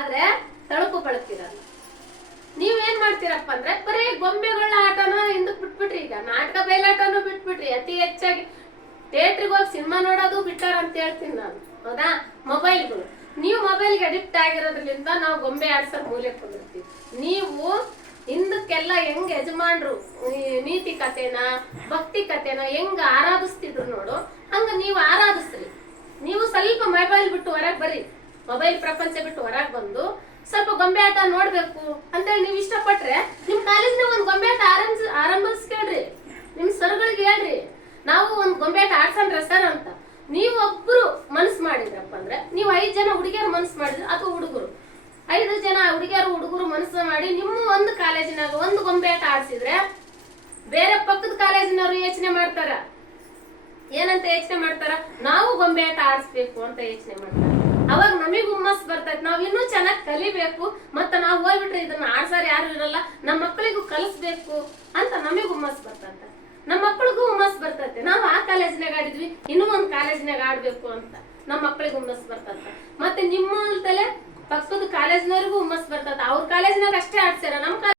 ಆದ್ರೆ ತಳುಕು ಬಳಸ್ತಿರಲ್ಲ. ನೀವೇನ್ ಮಾಡ್ತೀರಪ್ಪ ಅಂದ್ರೆ ಬರೀ ಗೊಂಬೆಗಳ ಆಟನ ಹಿಂದಕ್ ಬಿಟ್ಬಿಟ್ರಿ, ಈಗ ನಾಟಕ ಬಯಲಾಟನೂ ಬಿಟ್ಬಿಟ್ರಿ, ಅತಿ ಹೆಚ್ಚಾಗಿ ಥಿಯೇಟ್ರಿಗೆ ಹೋಗಿ ಸಿನಿಮಾ ನೋಡೋದು ಬಿಟ್ಟಾರ ಅಂತ ಹೇಳ್ತೀನಿ ನಾನು. ಹೌದಾ? ಮೊಬೈಲ್ಗಳು. ನೀವು ಮೊಬೈಲ್ಗೆ ಅಡಿಕ್ಟ್ ಆಗಿರೋದ್ರಿಂದ ನಾವು ಗೊಂಬೆ ಆಡ್ಸೋ ಮೂಲೆ ಕುಂದಿರ್ತೀವಿ. ನೀವು ಹಿಂದಕ್ಕೆಲ್ಲ ಹೆಂಗ್ ಯಜಮಾನ್ರು ನೀತಿ ಕಥೆನ, ಭಕ್ತಿ ಕಥೆನ ಹೆಂಗ್ ಆರಾಧಿಸ್ತಿದ್ರು ನೋಡು, ಹಂಗ ನೀವು ಆರಾಧಿಸ್ರಿ. ನೀವು ಸ್ವಲ್ಪ ಮೊಬೈಲ್ ಬಿಟ್ಟು ಹೊರಗೆ ಬರ್ರಿ. ಮೊಬೈಲ್ ಪ್ರಪಂಚ ಬಿಟ್ಟು ಹೊರಗೆ ಗೊಂಬೆ ಆಟ ನೋಡ್ಬೇಕು ಅಂತೇಳಿ ನೀವು ಇಷ್ಟಪಟ್ರೆ ನಿಮ್ ಕಾಲೇಜ್ನ ಒಂದ್ ಗೊಂಬೆ ಆರಂಭ ಆರಂಭಿಸ್ಕೇಳ್ರಿ. ನಿಮ್ ಸರ್ಗಳಿಗೆ ಹೇಳ್ರಿ. ನಾವು ಒಂದ್ ಗೊಂಬೆ ಆಟ ಆಡ್ಸಂದ್ರ ಸರ್ ಅಂತ. ನೀವು ಒಬ್ರು ಮನ್ಸ್ ಮಾಡಿದ್ರಪ್ಪ ಅಂದ್ರೆ ನೀವು ಐದ್ ಜನ ಹುಡುಗಿಯರು ಮನ್ಸ್ ಮಾಡಿದ್ರೆ ಅಥವಾ ಹುಡುಗರು. ಐದು ಜನ ಹುಡುಗಿಯರು ಹುಡುಗರು ಮನಸ್ಸು ಮಾಡಿ ನಿಮ್ಮ ಒಂದು ಕಾಲೇಜಿನಾಗ ಒಂದು ಗೊಂಬೆ ಆಟ ಆಡ್ಸಿದ್ರೆ ಬೇರೆ ಪಕ್ಕದ ಕಾಲೇಜಿನವರು ಯೋಚನೆ ಮಾಡ್ತಾರ. ಏನಂತ ಯೋಚನೆ ಮಾಡ್ತಾರ? ನಾವು ಗೊಂಬೆ ಆಟ ಆಡಿಸ್ಬೇಕು ಅಂತ ಯೋಚನೆ ಮಾಡ್ತಾರೆ. ಅವಾಗ ನಮಗ್ ಹುಮ್ಮಸ್ ಬರ್ತೈತೆ. ನಾವ್ ಇನ್ನೂ ಚೆನ್ನಾಗಿ ಕಲಿಬೇಕು, ಮತ್ತ ನಾವು ಹೋಗ್ಬಿಟ್ರೆ ಇದನ್ನ ಆಡ್ಸಾರ ಯಾರು ಇರಲ್ಲ. ನಮ್ಮ ಮಕ್ಕಳಿಗೂ ಕಲಿಸ್ಬೇಕು ಅಂತ ನಮಗ್ ಹುಮ್ಮಸ್ ಬರ್ತೈತೆ. ನಮ್ಮ ಮಕ್ಕಳಿಗೂ ಹುಮ್ಮಸ್ ಬರ್ತೈತೆ. ನಾವು ಆ ಕಾಲೇಜ್ನಾಗ ಆಡಿದ್ವಿ, ಇನ್ನೂ ಒಂದ್ ಕಾಲೇಜ್ನಾಗ ಆಡ್ಬೇಕು ಅಂತ ನಮ್ಮ ಮಕ್ಕಳಿಗೆ ಹುಮ್ಮಸ್ ಬರ್ತೈತೆ. ಮತ್ತೆ ನಿಮ್ಮ ತಲೆ ಪಕ್ಕದ ಕಾಲೇಜ್ನವ್ರಿಗೂ ಹುಮ್ಮಸ್ ಬರ್ತೈತೆ. ಅವ್ರ ಕಾಲೇಜ್ನಾಗ ಅಷ್ಟೇ ಆಡ್ಸ್ಯಾರ ನಮ್ಮ